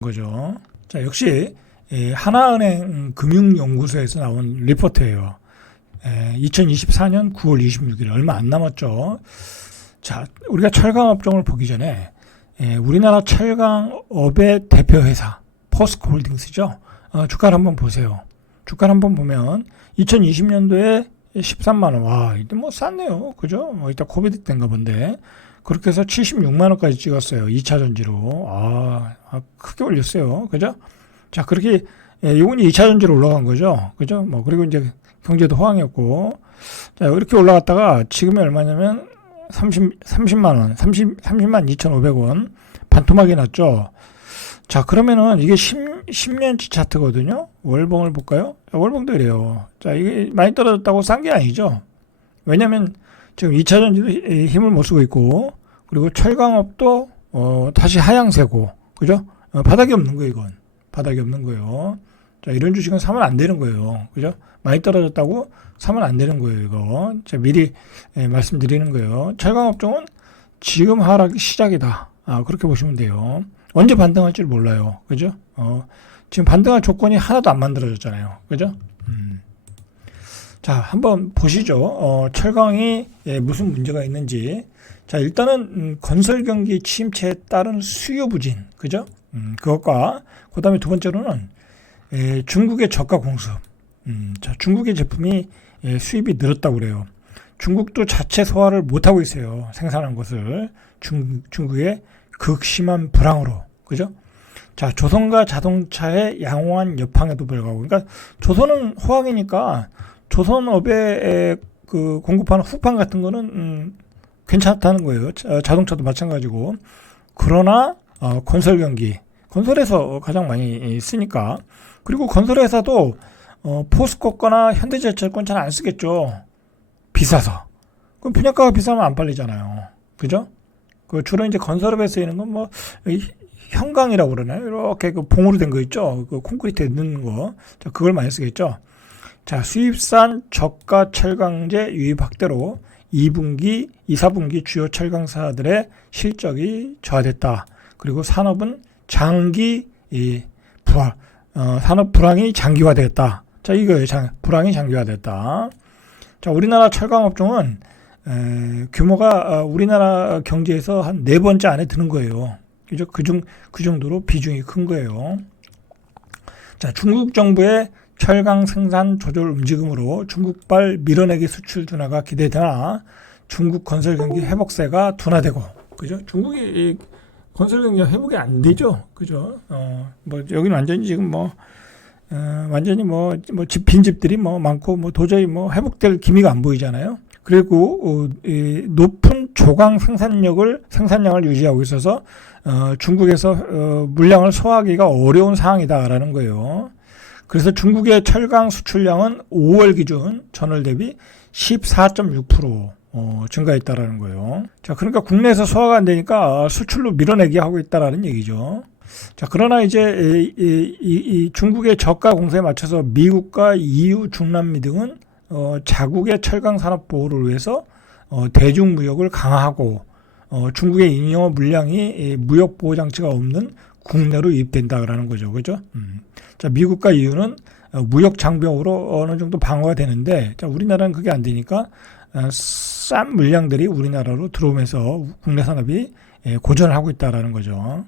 거죠. 자, 역시 하나은행 금융연구소에서 나온 리포트예요. 2024년 9월 26일 얼마 안 남았죠. 자, 우리가 철강업종을 보기 전에 우리나라 철강업의 대표회사 포스코홀딩스죠. 주가를 한번 보세요. 주가를 한번 보면 2020년도에 13만 원. 와, 이때 뭐 쌌네요. 그죠? 이따 코비드 때인가 본데. 그렇게 해서 76만 원까지 찍었어요. 2차 전지로. 크게 올렸어요. 그죠? 자, 그렇게 이건이 2차 전지로 올라간 거죠. 그죠? 그리고 이제 경제도 호황이었고. 자, 이렇게 올라갔다가 지금이 얼마냐면 30만 원, 30만 2,500원 반토막이 났죠. 자, 그러면은 이게 10년치 차트거든요. 월봉을 볼까요? 자, 월봉도 이래요. 자, 이게 많이 떨어졌다고 싼 게 아니죠. 왜냐면 지금 2차 전지도 힘을 못 쓰고 있고, 그리고 철강업도 다시 하향세고, 그죠? 바닥이 없는 거예요, 이건. 바닥이 없는 거예요. 자, 이런 주식은 사면 안 되는 거예요. 그죠? 많이 떨어졌다고 사면 안 되는 거예요, 이거. 자, 미리 말씀드리는 거예요. 철강업종은 지금 하락이 시작이다. 그렇게 보시면 돼요. 언제 반등할지 몰라요. 그죠? 지금 반등할 조건이 하나도 안 만들어졌잖아요. 그죠? 자, 한번 보시죠. 철강이 무슨 문제가 있는지. 자, 일단은 건설 경기 침체에 따른 수요 부진. 그죠? 그것과 그다음에 두 번째로는 중국의 저가 공급. 자, 중국의 제품이 수입이 늘었다고 그래요. 중국도 자체 소화를 못하고 있어요. 생산한 것을. 중국의 극심한 불황으로. 그죠? 자, 조선과 자동차의 양호한 여파에도 불구하고. 그러니까 조선은 호황이니까 조선업에 그 공급하는 후판 같은 거는 괜찮다는 거예요. 자동차도 마찬가지고. 그러나 건설 경기. 건설에서 가장 많이 쓰니까. 그리고 건설회사도 포스코 거나 현대제철 건 잘 안 쓰겠죠. 비싸서. 그럼 분양가가 비싸면 안 팔리잖아요. 그죠? 그 주로 이제 건설업에 쓰이는 건 뭐 형광이라고 그러나요? 이렇게 그 봉으로 된 거 있죠. 그 콘크리트에 넣는 거. 자, 그걸 많이 쓰겠죠. 자, 수입산 저가 철강제 유입 확대로 2분기, 2, 4분기 주요 철강사들의 실적이 저하됐다. 그리고 산업은 산업 불황이 장기화됐다. 자, 이거예요. 불황이 장기화됐다. 자, 우리나라 철강업종은 규모가 우리나라 경제에서 한 네 번째 안에 드는 거예요. 그죠? 그 정도로 비중이 큰 거예요. 자, 중국 정부의 철강 생산 조절 움직임으로 중국발 밀어내기 수출 둔화가 기대되나 중국 건설 경기 회복세가 둔화되고, 그죠? 중국이 건설 경기가 회복이 안 되죠, 그죠? 여기는 완전히 지금 완전히 빈집들이 많고 도저히 회복될 기미가 안 보이잖아요. 그리고 높은 조강 생산량을 유지하고 있어서 중국에서 물량을 소화하기가 어려운 상황이다라는 거예요. 그래서 중국의 철강 수출량은 5월 기준 전월 대비 14.6% 증가했다라는 거예요. 자, 그러니까 국내에서 소화가 안 되니까 수출로 밀어내기 하고 있다라는 얘기죠. 자, 그러나 이제 이 중국의 저가 공세에 맞춰서 미국과 EU, 중남미 등은 자국의 철강 산업 보호를 위해서 대중 무역을 강화하고 중국의 잉여 물량이 무역 보호 장치가 없는 국내로 유입된다라는 거죠. 그죠? 자, 미국과 EU는 무역 장벽으로 어느 정도 방어가 되는데, 자, 우리나라는 그게 안 되니까 싼 물량들이 우리나라로 들어오면서 국내 산업이 고전을 하고 있다라는 거죠.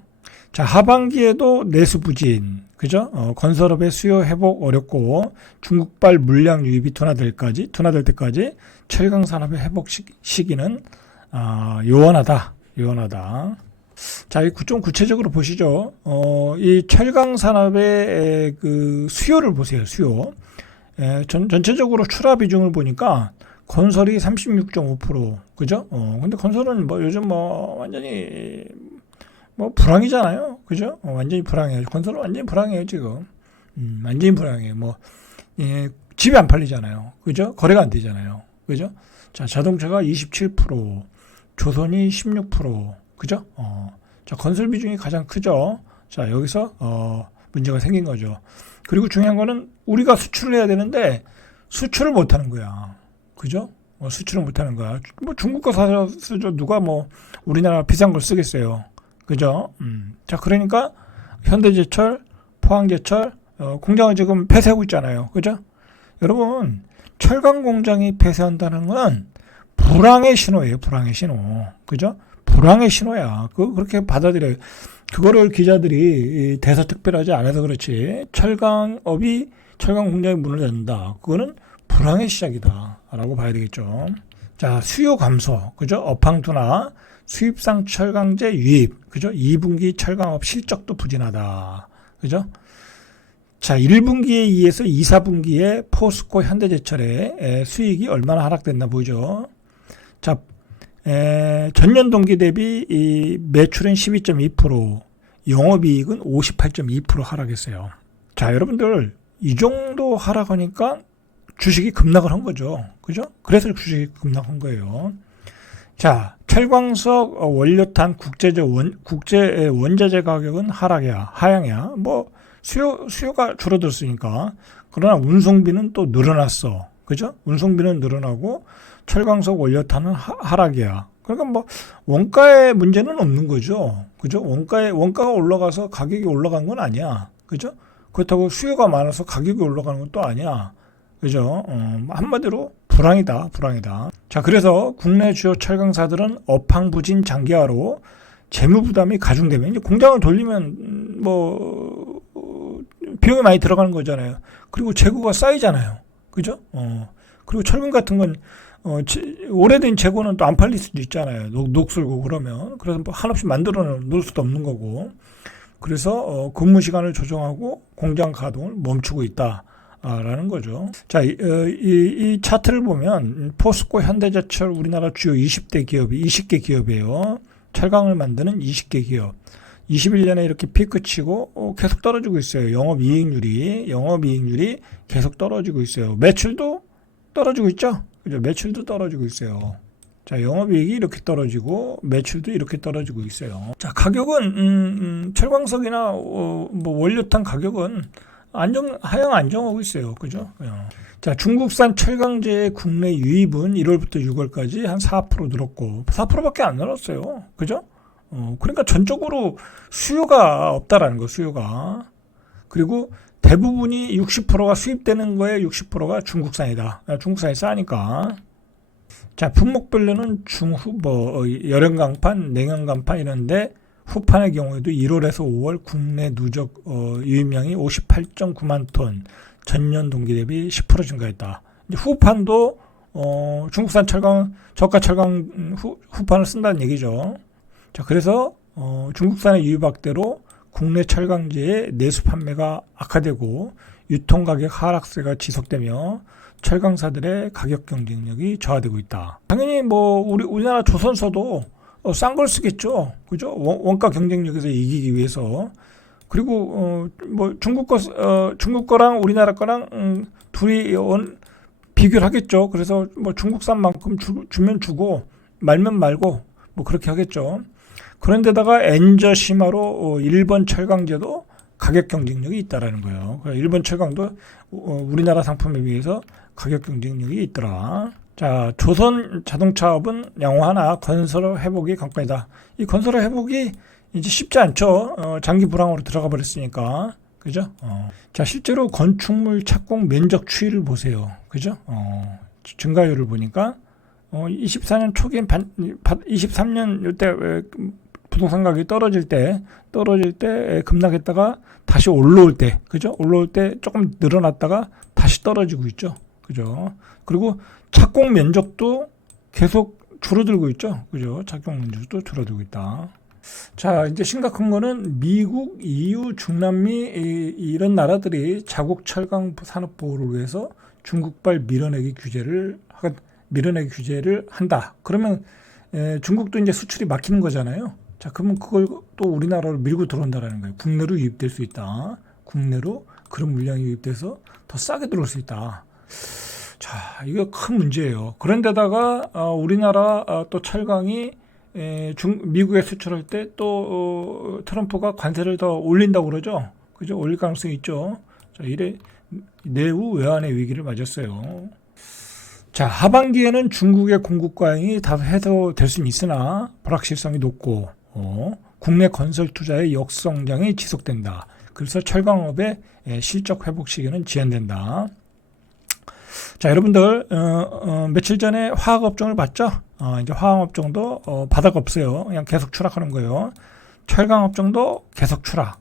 자, 하반기에도 내수 부진, 그죠? 건설업의 수요 회복 어렵고 중국발 물량 유입이 둔화될 때까지 철강 산업의 회복 시기는 요원하다. 자, 좀 구체적으로 보시죠. 이 철강 산업의 그 수요를 보세요. 수요. 전체적으로 출하 비중을 보니까 건설이 36.5%, 그죠? 근데 건설은 요즘 완전히 불황이잖아요. 그죠? 완전히 불황이에요. 건설은 완전히 불황이에요, 지금. 완전히 불황이에요. 집이 안 팔리잖아요. 그죠? 거래가 안 되잖아요. 그죠? 자, 자동차가 27%, 조선이 16%, 그죠? 자, 건설 비중이 가장 크죠? 자, 여기서, 문제가 생긴 거죠. 그리고 중요한 거는 우리가 수출을 해야 되는데 수출을 못 하는 거야. 그죠? 수출을 못 하는 거야. 중국 거 사서 쓰죠. 누가 우리나라 비싼 걸 쓰겠어요. 그죠? 자, 그러니까 현대제철, 포항제철 공장을 지금 폐쇄하고 있잖아요. 그죠? 여러분, 철강 공장이 폐쇄한다는 건 불황의 신호예요. 불황의 신호. 그죠? 불황의 신호야. 그렇게 받아들여요. 그거를 기자들이 대서특별하지 않아서 그렇지. 철강 공장이 문을 닫는다. 그거는 불황의 시작이다. 라고 봐야 되겠죠. 자, 수요 감소. 그죠? 업황 둔화, 수입상 철강제 유입. 그죠? 2분기 철강업 실적도 부진하다. 그죠? 자, 1분기에 의해서 2, 4분기에 포스코 현대제철의 수익이 얼마나 하락됐나 보죠. 자, 전년 동기 대비 이 매출은 12.2%, 영업이익은 58.2% 하락했어요. 자, 여러분들 이 정도 하락하니까 주식이 급락을 한 거죠. 그죠? 그래서 주식이 급락한 거예요. 자, 철광석 원료탄 국제 원자재 가격은 하향이야. 뭐 수요가 줄어들었으니까. 그러나 운송비는 또 늘어났어. 그죠? 운송비는 늘어나고 철광석 원료탄은 하락이야. 그러니까 뭐 원가의 문제는 없는 거죠. 그죠? 원가가 올라가서 가격이 올라간 건 아니야. 그죠? 그렇다고 수요가 많아서 가격이 올라가는 것도 아니야. 그죠? 한마디로 불황이다. 자, 그래서 국내 주요 철강사들은 업황부진 장기화로 재무 부담이 가중되면 이제 공장을 돌리면 뭐 비용이 많이 들어가는 거잖아요. 그리고 재고가 쌓이잖아요. 그죠? 그리고 철강 같은 건 오래된 재고는 또 안 팔릴 수도 있잖아요. 녹슬고 그러면. 그래서 뭐 한없이 만들어 놓을 수도 없는 거고. 그래서 근무 시간을 조정하고 공장 가동을 멈추고 있다라는 거죠. 자, 이 차트를 보면 포스코, 현대제철 우리나라 주요 20개 기업이에요. 철강을 만드는 20개 기업. 21년에 이렇게 피크 치고 계속 떨어지고 있어요. 영업이익률이 계속 떨어지고 있어요. 매출도 떨어지고 있죠. 그죠? 매출도 떨어지고 있어요. 자, 영업이익이 이렇게 떨어지고 매출도 이렇게 떨어지고 있어요. 자, 가격은 철광석이나 뭐 원료탄 가격은 하향 안정하고 있어요. 그죠? 자, 중국산 철강제의 국내 유입은 1월부터 6월까지 한 4% 늘었고 4%밖에 안 늘었어요. 그죠? 그러니까 전적으로 수요가 없다라는 거, 수요가. 그리고 대부분이 60%가 수입되는 거에 60%가 중국산이다. 중국산이 싸니까. 자, 품목별로는 여름 강판, 냉연 강판 이런데 후판의 경우에도 1월에서 5월 국내 누적 유입량이 58.9만 톤, 전년 동기 대비 10% 증가했다. 이제 후판도 중국산 저가 철강 후판을 쓴다는 얘기죠. 자, 그래서 중국산의 유입 확대로 국내 철강제의 내수 판매가 악화되고 유통 가격 하락세가 지속되며 철강사들의 가격 경쟁력이 저하되고 있다. 당연히 뭐 우리나라 조선소도 싼 걸 쓰겠죠. 그죠? 원가 경쟁력에서 이기기 위해서. 그리고 뭐 중국 거랑 우리나라 거랑 둘이 비교를 하겠죠. 그래서 뭐 중국산만큼 주면 주고 말면 말고 뭐 그렇게 하겠죠. 그런데다가 엔저 심화로 일본 철강제도 가격 경쟁력이 있다라는 거예요. 일본 철강도 우리나라 상품에 비해서 가격 경쟁력이 있더라. 자, 조선 자동차업은 양호하나 건설 회복이 관건이다. 이 건설 회복이 이제 쉽지 않죠. 장기 불황으로 들어가 버렸으니까. 그죠? 자, 실제로 건축물 착공 면적 추이를 보세요. 그죠? 증가율을 보니까 24년 초기엔 23년 이때 부동산 가격이 떨어질 때 급락했다가 다시 올라올 때, 그죠? 올라올 때 조금 늘어났다가 다시 떨어지고 있죠. 그죠? 그리고 착공 면적도 계속 줄어들고 있죠. 그죠? 착공 면적도 줄어들고 있다. 자, 이제 심각한 거는 미국, EU, 중남미 이런 나라들이 자국 철강 산업 보호를 위해서 중국발 밀어내기 규제를 한다. 그러면 중국도 이제 수출이 막히는 거잖아요. 자, 그러면 그걸 또 우리나라로 밀고 들어온다라는 거예요. 국내로 유입될 수 있다. 국내로 그런 물량이 유입돼서 더 싸게 들어올 수 있다. 자, 이거 큰 문제예요. 그런데다가 우리나라 또 철강이 미국에 수출할 때 또 트럼프가 관세를 더 올린다고 그러죠. 그죠? 올릴 가능성이 있죠. 자, 이래 내후 외환의 위기를 맞았어요. 자, 하반기에는 중국의 공급 과잉이 다소 해소될 수는 있으나 불확실성이 높고 국내 건설 투자의 역성장이 지속된다. 그래서 철강업의 실적 회복 시기는 지연된다. 자, 여러분들 며칠 전에 화학업종을 봤죠? 이제 화학업종도 바닥 없어요. 그냥 계속 추락하는 거예요. 철강업종도 계속 추락.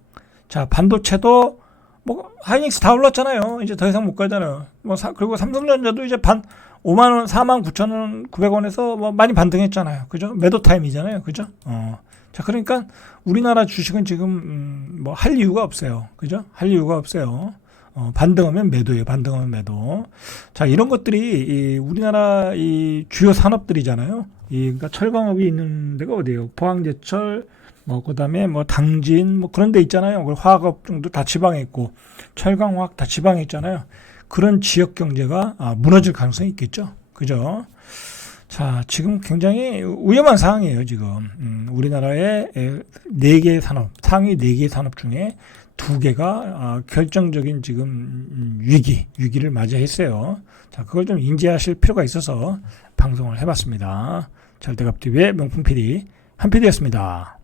자, 반도체도 뭐 하이닉스 다 올랐잖아요. 이제 더 이상 못 가잖아요. 그리고 삼성전자도 이제 5만 원, 4만 9천 원, 900원에서 뭐 많이 반등했잖아요. 그죠? 매도 타임이잖아요. 그죠? 자, 그러니까 우리나라 주식은 지금 뭐 할 이유가 없어요. 그죠? 할 이유가 없어요. 반등하면 매도예요. 반등하면 매도. 자, 이런 것들이 우리나라 이 주요 산업들이잖아요. 그러니까 철강업이 있는 데가 어디예요? 포항제철, 뭐 그다음에 뭐 당진 뭐 그런 데 있잖아요. 그리고 화학업종도 다 지방에 있고 철강화학 다 지방에 있잖아요. 그런 지역 경제가 무너질 가능성이 있겠죠. 그죠? 자, 지금 굉장히 위험한 상황이에요, 지금. 우리나라의 4개의 산업, 상위 4개의 산업 중에 2개가 결정적인 지금 위기를 맞이했어요. 자, 그걸 좀 인지하실 필요가 있어서 방송을 해봤습니다. 절대값TV의 명품 PD, 한 PD였습니다.